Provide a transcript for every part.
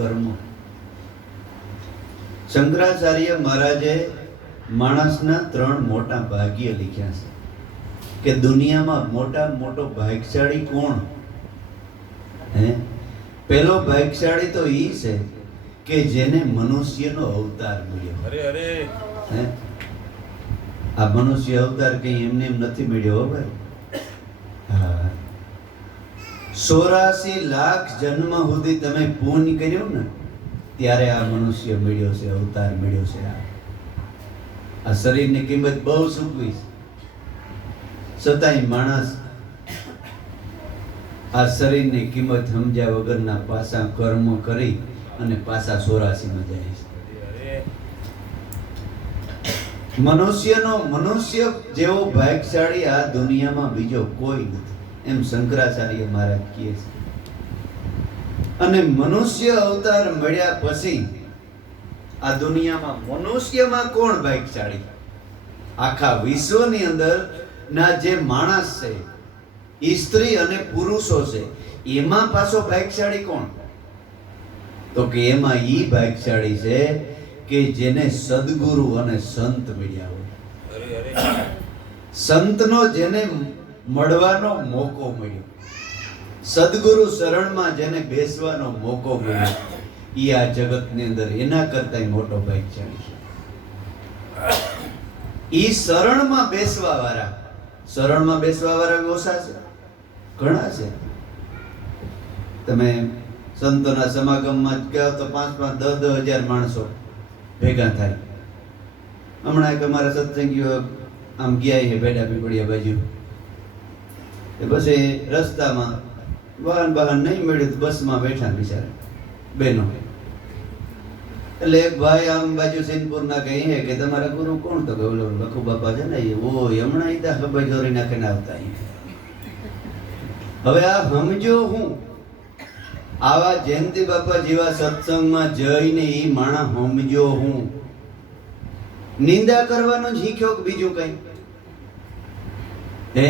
કર્મ. શંકરાચાર્ય મહારાજે માણસના 3 મોટા ભાગ્ય લખ્યા છે કે દુનિયામાં મોટામાં મોટો ભાગ્યશાળી કોણ? પેલો ભાગ્યશાળી તો ઈ છે કે જેને મનુષ્યનો અવતાર મળ્યો. આ મનુષ્ય અવતાર કઈ એમને એમ નથી મળ્યો ભાઈ. 84 લાખ જન્મ સુધી તમે પુણ્ય કર્યો ને ત્યારે આ મનુષ્ય મળ્યો છે, અવતાર મળ્યો છે. આ શરીરની કિંમત બહુ ચૂકવી છે, છતાંય માણસ આ શરીરની કિંમત સમજ્યા વગરના પાછા કર્મ કરી અને પાછા 84 જાય છે. મનુષ્ય જેવો ભાગ્યશાળી આ દુનિયામાં બીજો કોઈ નથી, એમ શંકરાચાર્ય મહારાજ કહે છે. અને મનુષ્ય અવતાર મળ્યા પછી આ દુનિયામાં મનુષ્યમાં કોણ ભાગ્યશાળી? આખા વિશ્વની અંદર ના જે માણસ છે, સ્ત્રી અને પુરુષો છે, એમાં પાછો ભાગ્યશાળી કોણ? તો કે એમાં ઈ ભાગ્યશાળી છે કે જેને સદગુરુ અને સંત મળ્યા હોય. સંતનો જેને મળવાનો મોકો મળ્યો, સદગુરુ શરણમાં જેને બેસવાનો મોકો મળ્યો, ઈ આ જગતની અંદર એના કરતાંય મોટો ભાગ્યશાળી છે. ઈ શરણમાં બેસવા વાળા ઓછા છે, ઘણા છે. તમે સંતોના સમાગમમાં કહો તો 5-10 માણસો ભેગા થાય. હમણાં એક અમારા સત્સંગીઓ આમ ગયા છે ભેડા પીપળિયા બાજુ, પછી રસ્તામાં વાહન નહીં મળ્યું તો બસમાં બેઠા બિચારા બેનો. એટલે એક ભાઈ આમ બાજુ સિંહપુરના કહે છે કે તમારા ગુરુ કોણ? તો કે ઓલો લખુ બાપા છે ને, ઓય હમણાં ઈતા ખબર ચોરી નાખીને આવતા. હવે આ સમજો હું આવા જયંતિ બાપા જેવા સત્સંગમાં જઈને ઈ માણા સમજો હું નિંદા કરવાનો જ શીખ્યો કે બીજું કઈ? હે,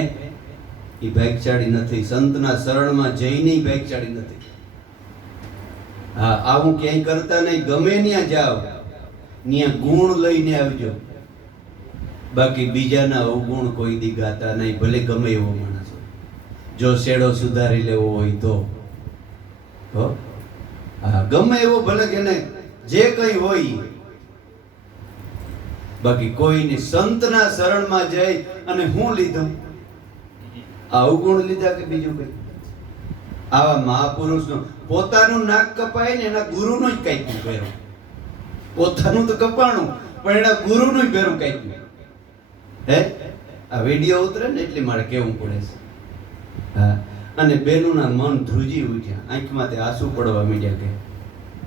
ઈ ભાગ્યશાળી નથી. સંતના શરણમાં જઈને ભાગ્યશાળી નથી. હા, આવું ક્યાંય કરતા નહીં. ગમે ત્યાં જાઓ ત્યાં ગુણ લઈને આવજો, બાકી બીજાના અવગુણ કોઈ દી ગાતા નહીં, ભલે ગમે એવો માણસ હોય. જો શેડો સુધારી લેવો હોય તો હા, ગમે એવો ભલે કે જે કઈ હોય, બાકી કોઈની સંતના શરણમાં જઈ અને હું લીધું આ અવગુણ લીધા કે બીજું કઈ? આવા મહાપુરુષનો પોતાનું નાક કપાય ને એના ગુરુનું જ કાંઈક પહેરું. પોતાનું તો કપાણું પણ એના ગુરુનું જ પહેરું કાંઈક. હે, આ વિડીયો ઉતરે ને એટલે મારે કેવું પડે છે. હા, અને બેનુના મન ધ્રુજી ઉઠ્યા, આંખમાંથી આંસુ પડવા માંડ્યા કે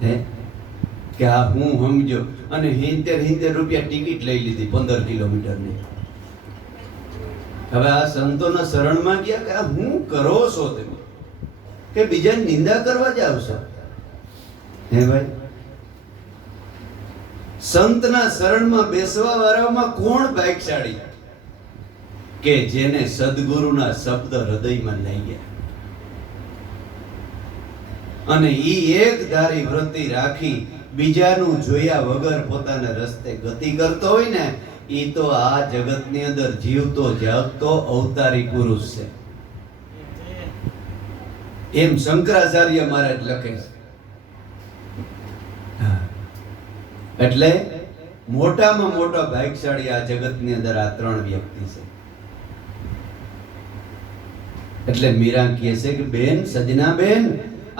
હે કે આ હું સમજો. અને 70 રૂપિયા ટિકિટ લઈ લીધી 15 કિલોમીટરની. હવે આ સંતોના શરણમાં ગયા કે આ હું કરો છો તમે કે બીજાની નિંદા કરવા જાવ છો? હે ભાઈ, સંતના શરણમાં બેસવા વાળામાં કોણ ભાગ્યશાળી? કે જેને સદગુરુના શબ્દ હૃદયમાં લઈ ગયા અને ઈ એક ધારી વૃત્તિ રાખી બીજાનું જોયા વગર પોતાના રસ્તે ગતિ કરતો હોય ને, ઈ તો આ જગતની અંદર જીવતો જાગતો અવતારી પુરુષ છે. એમ શંકરાચાર્ય મહારાજ લખે છે. એટલે મોટામાં મોટા ભાગ્યશાળી આ જગતની અંદર આ 3 વ્યક્તિ છે. એટલે મીરા કહે છે કે બેન, સજના બેન,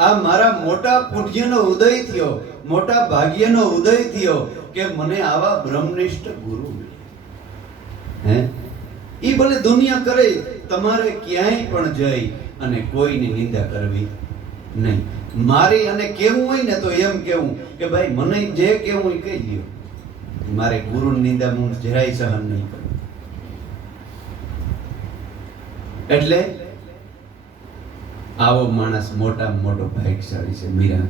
આ મારા મોટા પુણ્યનો ઉદય થયો, મોટા ભાગ્યનો ઉદય થયો કે મને આવા બ્રહ્મનિષ્ઠ ગુરુ મળ્યા. હે, ઈ ભલે દુનિયા કરે, તમારે ક્યાંય પણ જઈ અને કોઈની નિંદા કરવી નહીં. મારી અને કેવું હોય ને તો એમ કેવું કે ભાઈ મને જે કેવું એ કહી લ્યો, મારે ગુરુની નિંદા હું જરાય સહન નહીં કરું. એટલે આવો માણસ મોટામાં મોટો ભાગ્યશાળી છે. મીરા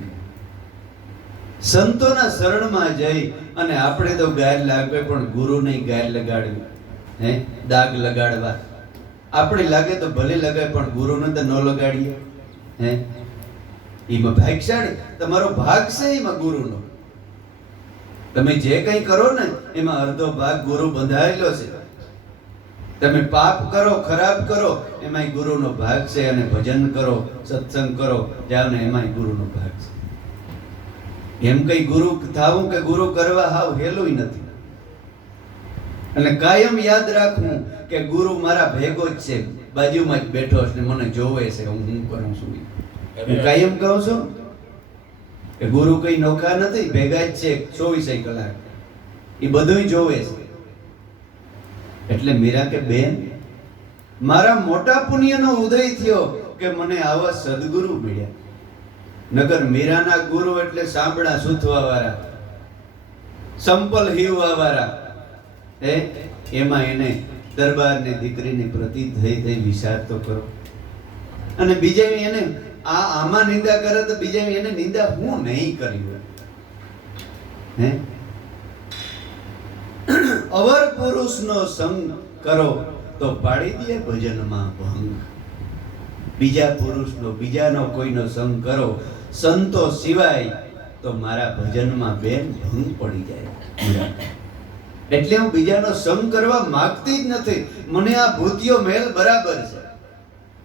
સંતોના શરણમાં જઈ અને આપણે તો ગાય લાગવે પણ ગુરુ નહીં ગાય લગાડવી. હે, દાગ લગાડવા આપણે લાગે તો ભલે લગાય પણ ગુરુને તો ન લગાડીએ. હે, એમાં ભાગ્યશાળી તમારો ભાગ છે એમાં ગુરુનો. તમે જે કંઈ કરો ને એમાં અડધો ભાગ ગુરુ બંધાયેલો છે. તમે પાપ કરો, ખરાબ કરો, એમાંય ગુરુનો ભાગ છે. અને ભજન કરો, સત્સંગ કરો, જાઓ ને એમાંય ગુરુનો ભાગ છે. એમ કઈ ગુરુ થાવું કે ગુરુ કરવા હાવ હેલું નથી. અને કાયમ યાદ રાખવું કે ગુરુ મારા ભેગો જ છે, બાજુમાં જ બેઠો છે, મને જોવે છે હું કરું છું. હું કાયમ કહું છું કે ગુરુ કઈ નોખા નથી, ભેગા જ છે 24 કલાક. એ બધું જોવે છે. એટલે મીરા કે બેન, મારા મોટા પુણ્યનો ઉદય થયો કે મને આવા સદગુરુ મળ્યા. નગર મીરાના ગુરુ એટલે સાંભળા સૂથવા વાળા, સંપલ હીવવા વાળા. એમાં એને દરબારની દીકરીની પ્રતિ થઈ વિચાર તો કરો. અને બીજા એને આમાં નિંદા કરે તો બીજા એને નિંદા હું નહીં કરી. અવર પુરુષનો સંગ કરો તો પાડી દે ભજનમાં ભંગ. બીજા પુરુષનો, બીજાનો કોઈનો સંગ કરો સંતો સિવાય તો મારા ભજનમાં બેન ભંગ પડી જાય. એટલે હું બીજાનો સંગ કરવા માંગતી જ નથી. મને આ ભૂતિયો મેલ બરાબર છે,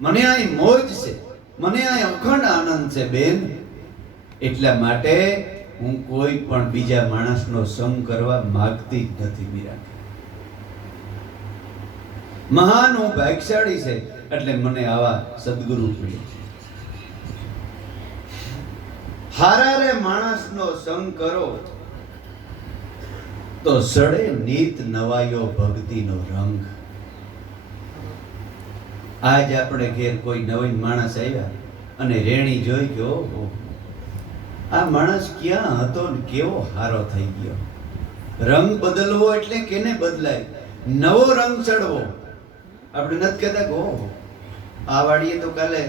મને આ મોજ છે, મને આ અખંડ આનંદ છે બેન. એટલા માટે હું કોઈ પણ બીજા માણસનો સંગ કરવા માંગતી જ નથી. મીરા મહાન હું ભાગ્યશાળી છે એટલે મને આવા સદગુરુ મળ્યા. હારારે માણસનો સંગ કરો તો સડે નીત નવાયો ભક્તિનો રંગ. આજ આપણે ઘેર કોઈ નવીન માણસ આવ્યા અને રેણી જોઈ ગયો, આ માણસ ક્યાં હતો ને કેવો હારો થઈ ગયો. રંગ બદલવો એટલે કેને બદલાય? નવો રંગ ચડવો. આપણે નથી કહેતા કે ઓહો આ વાડીએ તો કાલે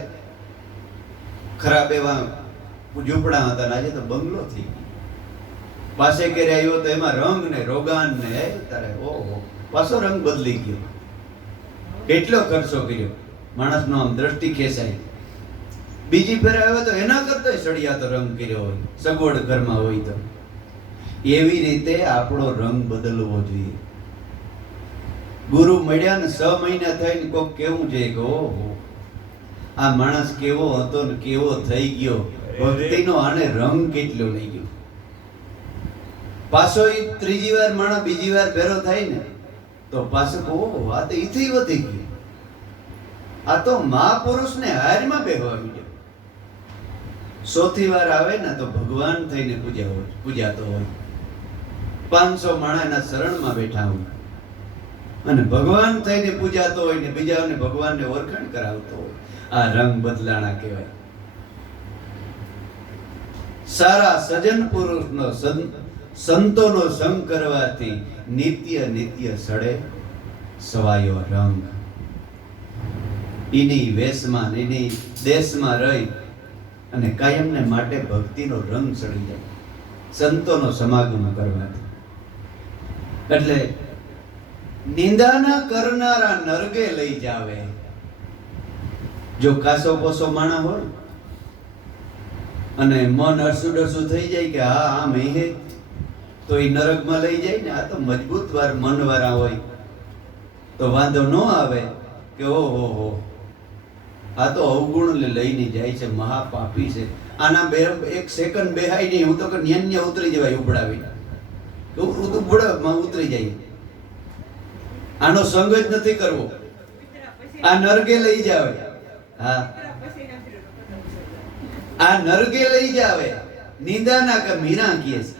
ખરાબ એવા ઝૂંપડા હતા, આજે તો બંગલો થઈ ગયો. પાસે ઘેરે આવ્યો તો એમાં રંગ ને રોગાન ને તારે ઓહો પાછો રંગ બદલી ગયો. કેટલો ખર્ચો કર્યો, માણસનો આમ દ્રષ્ટિ ખેંચાય. બીજી ફેર આવ્યો તો એના કરતા સળિયાતો રંગ કર્યો હોય, સગવડ ઘરમાં હોય તો. એવી રીતે આપણો રંગ બદલવો જોઈએ. ગુરુ મળ્યા ને 6 મહિના થઈને કોક કેવું છે કે ઓહો આ માણસ કેવો હતો ને કેવો થઈ ગયો, ભક્તિનો આને રંગ કેટલો લઈ ગયો. પાછો એ ત્રીજી વાર માણસ બીજી વાર ભેરો થાય ને તો પાછો ઓહો આ તો ઈથી વધી ગયું, આ તો મહાપુરુષને હારમાં બેહવા માંડ્યો. 100થી વાર આવે ને તો ભગવાન થઈને પૂજાતો હોય. 500 માણસ એના શરણમાં બેઠા હોય અને ભગવાન થઈને પૂજાતો હોય ને બીજાને ભગવાનને ઓળખાણ કરાવતો હોય. આ રંગ બદલાણા કહેવાય. સારા સજ્જન પુરુષનો સંતોનો સંગ કરવાથી નિત્ય નિત્ય સડે સવાયો રંગ. એની વેશમાં એની દેશમાં રહી અને કાયમને માટે ભક્તિનો રંગ ચડી જાય સંતોનો સમાગમ કરવાથી. એટલે નિંદાના કરનારા નરકે લઈ જાવે. જો કાસો પોસો માણા હોય અને મન અરસું ડરસું થઈ જાય કે હા આમ હે તો એ નરકમાં લઈ જાય ને. આ તો મજબૂત મન વાળા હોય તો વાંધો ન આવે કે ઓહો હો આ તો અવગુણ લઈને જાય છે, મહાપાપી છે. આના એક સેકન્ડ બેહાય નહીં, હું તો કે ન્યન્ય ઉતરી જવાય ઉભડાવીને ઉતરી જાય. આનો સંગ જ નથી કરવો, આ નરકે લઈ જાવે. હા આ નરકે લઈ જાવે. નિંદાના કર મીરા કહે છે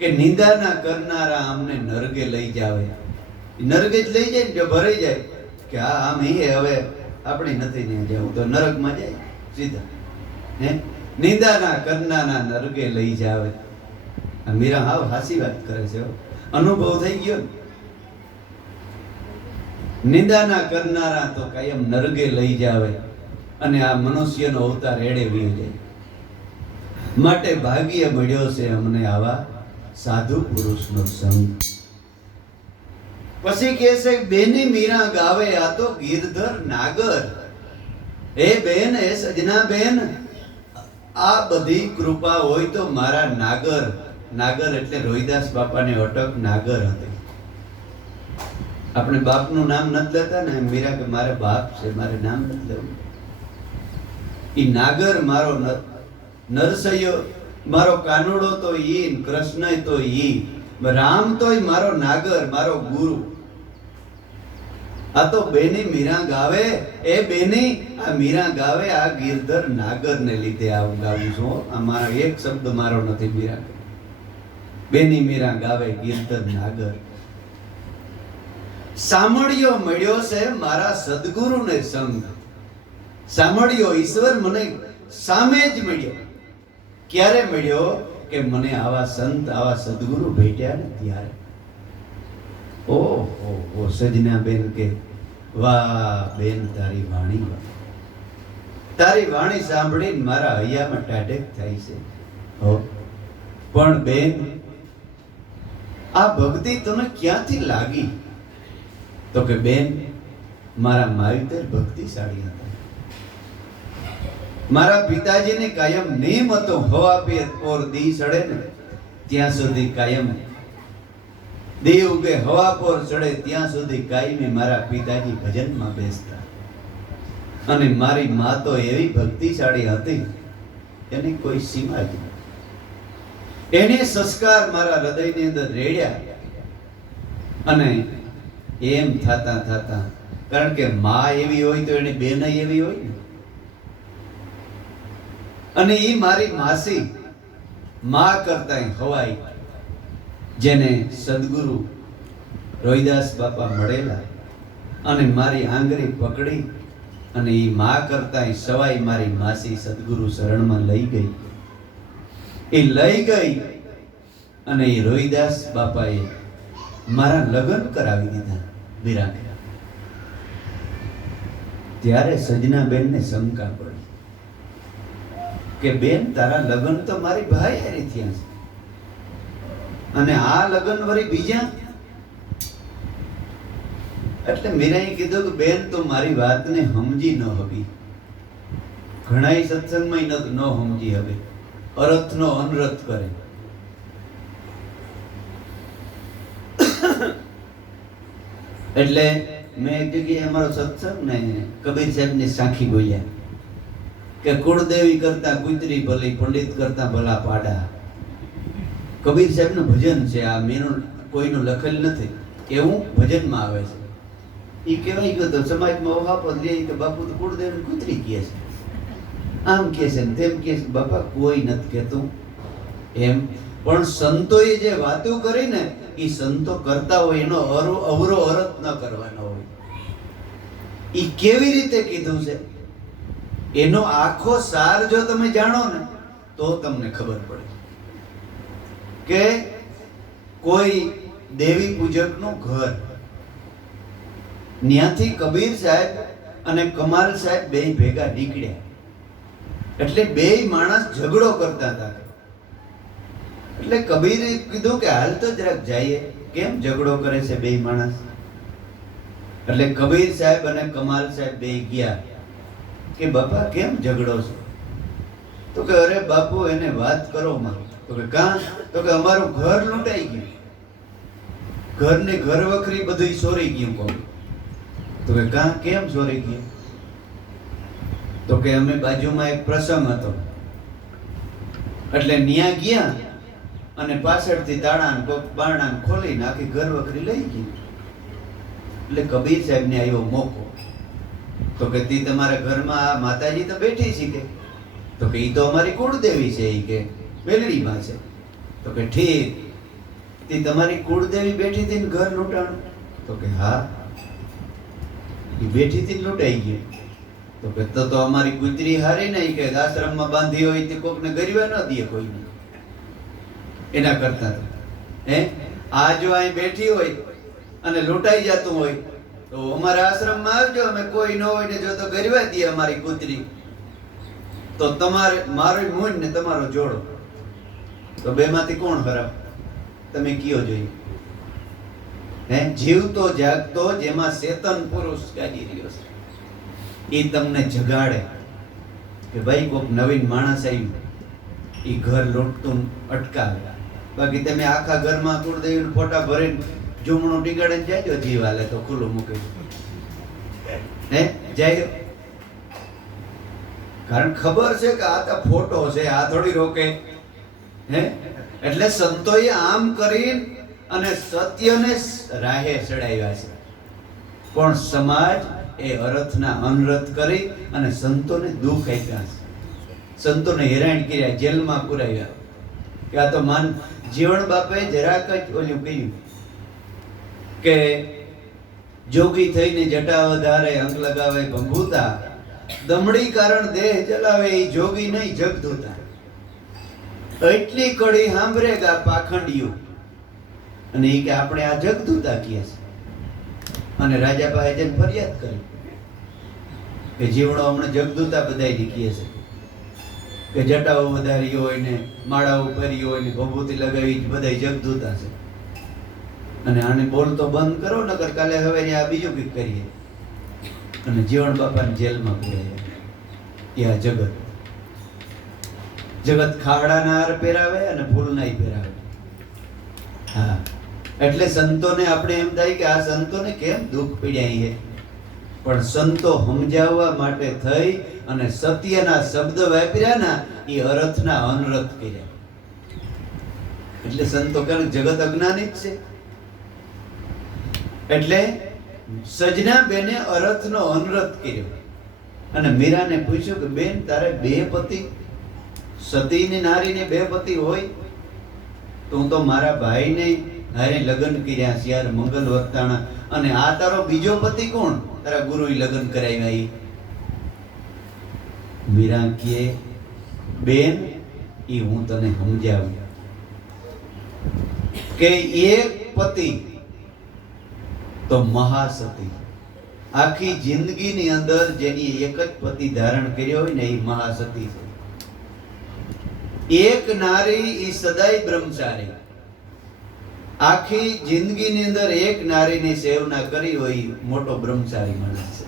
કે નિંદાના કરનારા અમને નરકે લઈ જાવે. નરકે જ લઈ જાય ને જો ભરાઈ જાય કે હા આમ હવે આપણે નથી નહીં જવું તો નરકમાં જાય સીધા. નિંદાના કરનારા નરકે લઈ જાવે. મીરા હાવ હાસી વાત કરે છે, અનુભવ થઈ ગયો. નિંદાના કરનારા તો કાયમ નરકે લઈ જાવે અને આ મનુષ્યનો અવતાર એડે વી જાય. માટે ભાગ્ય મળ્યો છે અમને આવા સાધુ પુરુષનો સંગ. પછી કહે છે બેની મીરા ગાવે આ તો ગિરધર નાગર. હે બેન, હે સજના બેન, આ બધી કૃપા હોય તો મારા નાગર એટલે રોહિદાસ બાપાને અટક નાગર હતી. આપણે બાપનું નામ નથી લેતા ને, મીરા કે મારે બાપ છે, મારે નામ નથી લેવું. ઈ નાગર મારો નરસૈયો, મારો કાનુડો તો ઈ, કૃષ્ણ તો ઈ, રામ તોય મારો નાગર, મારો ગુરુ. આ તો બેની મીરા ગાવે, એ બેની આ મીરા ગાવે, આ ગિરધર નાગર ને લીધે આવું ગાવું છું. આ મારા એક શબ્દ મારો નથી. મીરા બેની મીરા ગાવે ગિરધર નાગર. સામળિયો મળ્યો છે મારા સદગુરુને સંગ. સામળિયો ઈશ્વર મને સામે જ મળ્યો. ક્યારે મળ્યો? કે મને આવા સંત, આવા સદગુરુ ભેટ્યા ને ત્યારે. ઓહો સજના બેન કે વાહ બેન તારી વાણી, તારી વાણી સાંભળીને મારા હૈયામાં ટાઢેક થાય છે. હો પણ બેન, આ ભક્તિ તને ક્યાંથી લાગી? તો કે બેન, મારા માવતર ભક્તિશાળી હતા. મારા પિતાજીને કાયમ નેમ હતો, હવા પે ઓર દી સડે ને ત્યાં સુધી કાયમ, દેવ ઉગે હવા પર ચડે ત્યાં સુધી કાયમી મારા પિતાજી ભજનમાં બેસતા. અને મારી માં તો એવી ભક્તિશાળી હતી, એની કોઈ સીમા જ નથી. એને સંસ્કાર મારા હૃદયની અંદર રેડ્યા. અને એમ થતા કારણ કે માં એવી હોય તો એની બેન એવી હોય ને. અને ઈ મારી માસી માં કરતા હવાઈ, જેને સદગુરુ રોહિદાસ બાપા મળેલા અને મારી આંગળી પકડી અને ઈ માં કરતા સવાઈ મારી માસી સદગુરુ શરણમાં લઈ ગઈ. એ લઈ ગઈ અને એ રોહિદાસ બાપાએ મારા લગ્ન કરાવી દીધા વીરાને. ત્યારે સજનાબેનને શંકા પડી કે બેન, તારા લગ્ન તો મારી ભાઈ હારી થયા છે અને આ લગ્ન વળી બીજા. એટલે મીરાએ કીધું કે બેન, તું મારી વાતને સમજી ન હતી. ઘણાય સત્સંગમાં ન સમજી હવે, અરથનો અનરથ કરે. એટલે મેં એક જગ્યાએ અમારો સત્સંગ ને કબીર સાહેબ ની સાખી બોલ્યા કે કુળદેવી કરતા કુતરી ભલી, પંડિત કરતા ભલા પાડા. કબીર સાહેબ નું ભજન છે આ, મેનું કોઈનું લખેલ નથી, એવું ભજનમાં આવે છે. એ કહેવાય ગયો તો સમાજમાં ઓહાપદ લે કે બાપુ તો કુળદેવી કુતરી કહે છે, આમ કહે છે ને તેમ કહે છે. બાપા કોઈ નથી કહેતું એમ, પણ સંતોએ જે વાતો કરી ને એ સંતો કરતા હોય એનો અવરો અરથ ન કરવાનો હોય. એ કેવી રીતે કીધું છે એનો આખો સાર જો તમે જાણો ને તો તમને ખબર પડે કે કોઈ દેવી પૂજક નું ઘર, ત્યાંથી કબીર સાહેબ અને કમાલ સાહેબ બે ભેગા નીકળ્યા. એટલે બે માણસ ઝઘડો કરતા હતા. એટલે કબીરે કીધું કે હાલ તો જરાક જઈએ, કેમ ઝઘડો કરે છે બે માણસ? એટલે કબીર સાહેબ અને કમાલ સાહેબ બે ગયા કે બાપા કેમ ઝઘડો છે? તો કે અરે બાપુ એને વાત કરો માં. તો કે કાં? તો કે અમારું ઘર લૂંટાઈ ગયું, ઘરની ઘર વખરી બધું ચોરી ગયું. કહું તો કે કાં, કેમ ચોરી ગયું? તો કે અમે બાજુમાં એક પ્રસંગ હતો એટલે ન્યા ગયા અને પાછળથી તાળા કોક બારણા ખોલીને આખી ઘર વખરી લઈ ગઈ. એટલે કબીર સાહેબ ને આવ્યો મોકો. તો કે તી તમારા ઘરમાં આ માતાજી તો બેઠી છે કે? તો કે ઈ તો અમારી કુળદેવી છે, ઈ કે બેલડીમાં છે. તો કે ઠીક, તી તમારી કુળદેવી બેઠી હતી ને ઘર લૂંટાણું? તો કે હા, ઈ બેઠી હતી લૂંટાઈ ગઈ. તો કે તો અમારી કુતરી હારી નહીં કે આશ્રમમાં બાંધી હોય તે કોકને ગરીવા ન દે કોઈને, એના કરતા હે આ જો અહીં બેઠી હોય અને લૂંટાઈ જતું હોય તો અમારા આશ્રમમાં આવજો, અમે કોઈ ન હોય ને જો તો ગરીવા દે અમારી કુતરી, તો તમારે મારો મૂન ને તમારો જોડો, તો બે માંથી કોણ ખરાબ? તમે કયો જોઈએ? હે જીવતો જાગતો જેમાં ચેતન પુરુષ ગાજી રહ્યો છે એ તમને જગાડે કે ભાઈ કોક નવીન માણસ આવ્યું, એ ઘર લૂંટતું અટકાવે. બાકી તમે આખા ઘરમાં કુળદેવીના ફોટા ભરીને જુમણું ટીકાડીને જાજો જીવ હાલે તો ખુલ્લું મૂકે હે જાય. કારણ ખબર છે કે આ તો ફોટો છે, આ થોડી રોકે હે. એટલે સંતોએ આમ કરીને અને સત્યને રાહે ચડાવ્યા છે. પણ સમાજ એ અરથના અનરથ કરી અને સંતોને દુઃખ આપ્યા છે, સંતોને હેરાન કર્યા, જેલમાં પુરાવ્યા. કે આ તો માન જીવણ બાપે જરાક જ ઓલું કહ્યું કે જોગી થઈને જટા વધારે અંક લગાવે ભંભૂતા, દમડી કારણ દેહ જલાવે એ જોગી નહીં જગદૂતા. એટલી કડી સાંભળે કે આ પાખંડિયું, અને એ કે આપણે આ જગદૂતા કહે છે. અને રાજા પાસે જઈને ફરિયાદ કરી કે જીવણો હમણાં જગદૂતા બધાય કહે છે કે જટાઓ વધારી હોય ને માળાઓ પહેરી હોય ને ભભૂતિ લગાવી બધા જગદૂતા છે. અને આને બોલતો બંધ કરો નકર કાલે હવે આ બીજું કંઈક કરીએ. અને જીવણ બાપાને જેલમાં પૂરાયા. એ આ જગત ખાડાના હાર પહેરાવે અને ફૂલનાય પહેરાવે. હા, એટલે સંતોને આપણે એમ થાય કે આ સંતોને કેમ દુઃખ પીડ્યા છે, પણ સંતો સમજાવવા માટે થઈ અને સત્યના શબ્દ વાપર્યા ના, એ અરથના અનરથ કર્યા. એટલે સંતો કારણ જગત અજ્ઞાની જ છે. એટલે સજના બેને અરથનો અનરથ કર્યો. અને મીરાને પૂછ્યું કે બેન તારે બે પતિ, સતીની નારીને બે પતિ હોય તો હું તો મારા ભાઈને હારે લગ્ન કર્યા છે યાર, મંગલ વર્તાણા, અને આ તારો બીજો પતિ કોણ? તારા ગુરુએ લગ્ન કરાવ્યા. મીરા કહે બેન એ હું તને સમજાવું કે એક પતિ તો મહાસતી, આખી જિંદગીની અંદર જેની એક જ પતિ ધારણ કર્યો હોય ને એ મહાસતી છે. એક નારી એ સદાય બ્રહ્મચારી, આખી જિંદગીની અંદર એક નારીની સેવના કરી હોય મોટો બ્રહ્મચારી માણસ છે.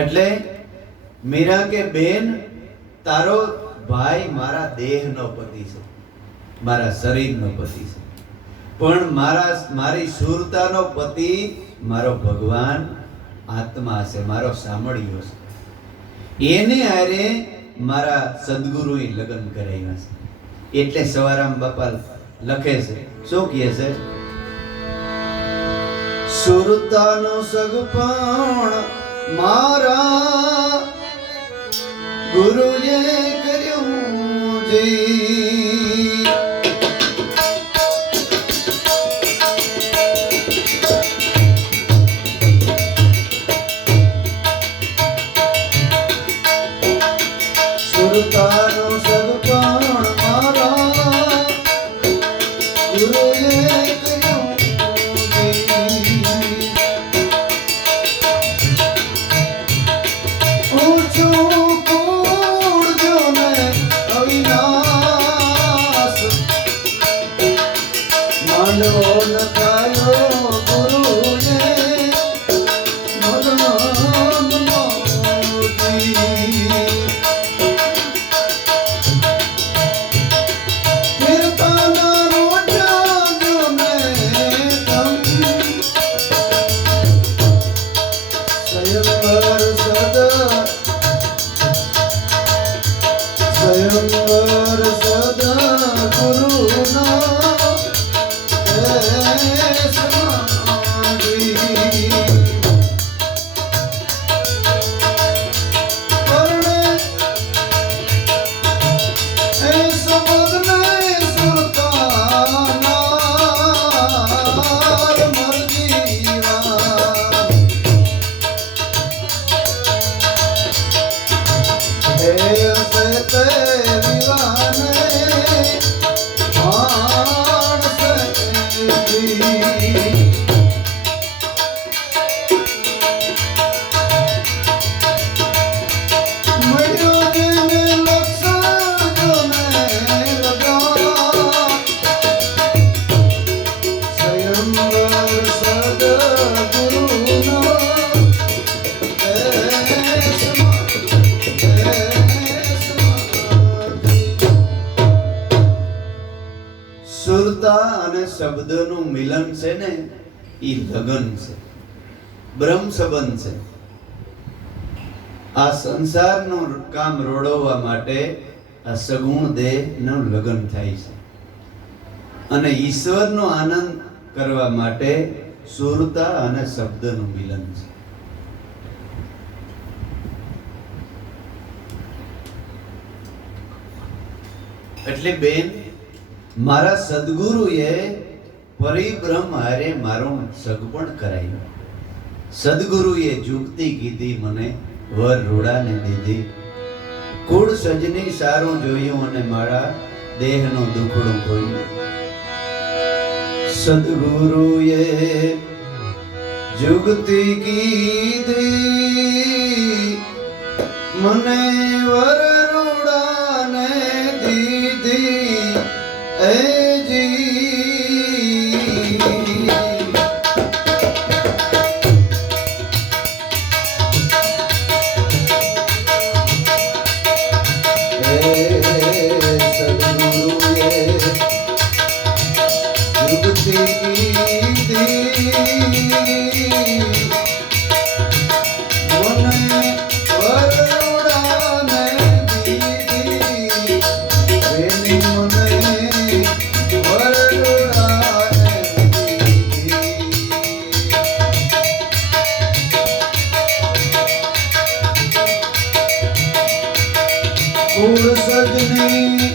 એટલે મીરા કે બેન તારો ભાઈ મારા દેહનો પતિ છે, મારા શરીરનો પતિ છે, પણ મારી સુરતાનો પતિ મારો ભગવાન આત્મા છે, મારો સામળિયો છે. એને હારે મારા સદગુરુએ લગ્ન કરાવ્યા છે. એટલે સવારામ બાપા લખે છે, શું કહે છે? સુરતાનો સગપણ મારા ગુરુએ કર્યું જી, સુરતાનો સગપણ મારા ગુરુએ કર્યું જી, ઊંચું કૂળજો ને અવિનાશ સુરતા અને શબ્દનું મિલન છે ને એ લગન છે, બ્રહ્મ સંબંધ છે. આ સંસારનું કામ રોડવવા માટે આ સગુણ દેહનું લગન થાય છે અને ઈશ્વરનો આનંદ કરવા માટે સુરતા અને શબ્દનું મિલન છે. એટલે બેન, મારા સદગુરુએ પરિબ્રહ્મ હારે મારો સગપણ કરાયો. સદગુરુએ જુગતી કીધી, મને વર રૂડાને દીધી. કુળ સજની સારું જોયું અને મારા દેહનું દુખડું ખોયું. સદગુરુએ જુગતી કીધી, મને વર રૂડાને દીધી. એ સજની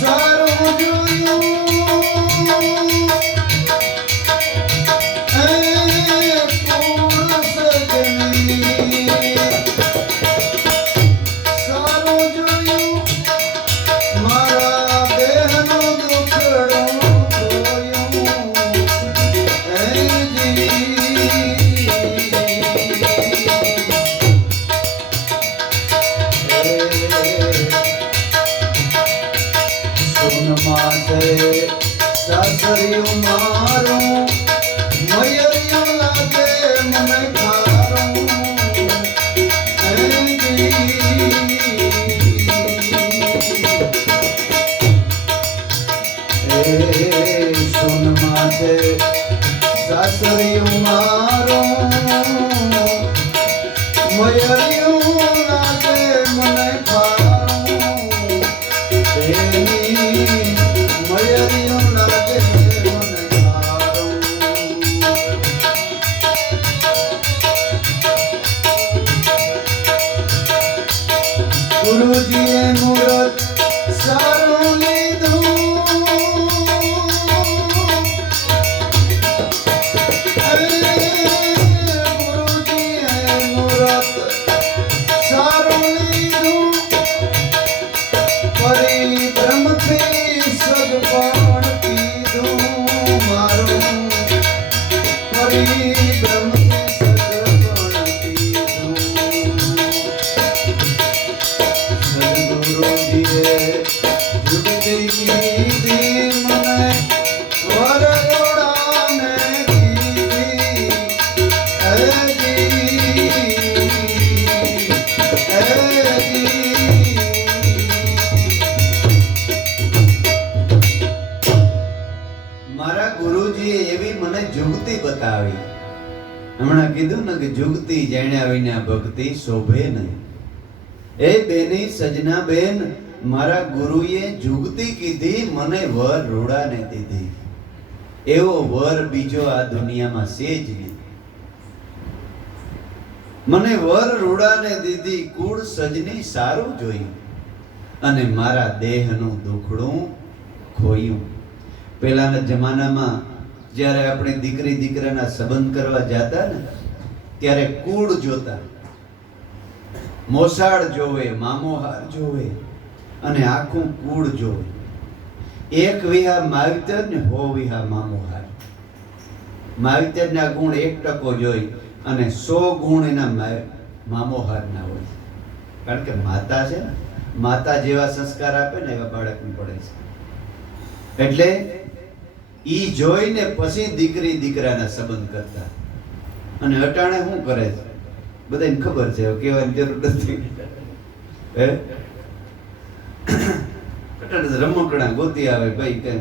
સારું જોયું, સારું જોયું, મારા દેહનો દુખડો સાસરિયું મારું મયરિયું લાગે મને ખારું. સુન માથે સાસરિયું મારું મયરિયું લાગે મને ખારું. મયરિયું લાગે મને ખારું. ગુરુજીએ મુહૂર્ત સારું લીધું, ગુરુજીએ મુહૂર્ત સારું લીધું. પરિબ્રહ્મથી સગપણ કીધું મારું, પરિબ્રહ્મથી સગપણ કીધું. સદગુરુજીએ જુગતી કીધી, મને વર રૂડાને દીધી. મારા ગુરુજીએ એવી મને જુગતી બતાવી. હમણાં કીધું ને કે જુગતી જાણ્યા વિના ભક્તિ શોભે નહીં. એ બેની સજના બેન, મારા ગુરુએ જુગતી કીધી, મને વર રૂડાને દીધી. એવો વર બીજો આ દુનિયામાં છે જ નહીં. મને વર રૂડાને દીધી, કુળ સજની સારું જોયું અને મારા દેહનું દુખડું ખોયું. પહેલાના જમાનામાં જ્યારે આપણે દીકરી દીકરાના સંબંધ કરવા જતા ને ત્યારે કુળ જોતા, મોસાળ જોવે, મામોહાર જોવે અને આખું કુળ જોવે. એક વિહા માવતર ને 100 વિહા મામોહાર. માવતરના ગુણ 1% જોઈ અને 100 ગુણ એના મામોહારના હોય. કારણ કે માતા છે ને, માતા જેવા સંસ્કાર આપે ને એવા બાળકને પડે છે. એટલે ઈ જોઈને પછી દીકરી દીકરાના સંબંધ કરતા. અને અટાણે શું કરે છે બધાને ખબર છે, કહેવાની જરૂર નથી. અટાણે રમકડા ગોતી આવે ભાઈ, કે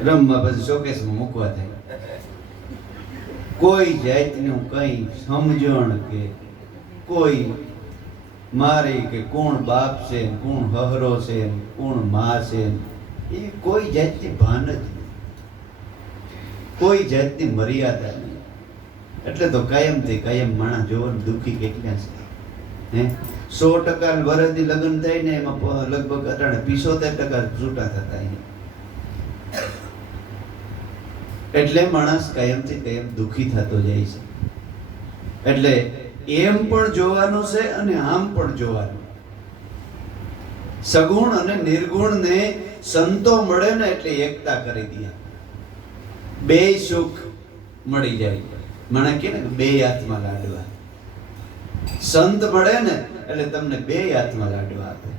રમવા પછી શોકેસમાં મૂકવા થાય. કોઈ જાતનું કઈ સમજણ કે કોઈ મારી કે કોણ બાપ છે કોણ હહરો છે કોણ માં છે એ કોઈ જાતની ભાન જ નહીં, કોઈ જાતની મર્યાદા નહીં. એટલે તો કાયમથી કાયમ માણસ જોવાનું દુઃખી કેટલા છે હે. 100% વરદી લગ્ન થાય ને એમાં લગભગ 75% છૂટા થતા. એટલે માણસ કાયમથી કાયમ દુઃખી થતો જાય છે. એટલે એમ પણ જોવાનું છે અને આમ પણ જોવાનું. સગુણ અને નિર્ગુણ ને સંતો મળે ને એટલે એકતા કરી દે, બે સુખ મળી જાય. મને કે ને બે હાથમાં લાડવા. સંત મળે ને એટલે તમને બે હાથમાં લાડવા આપે.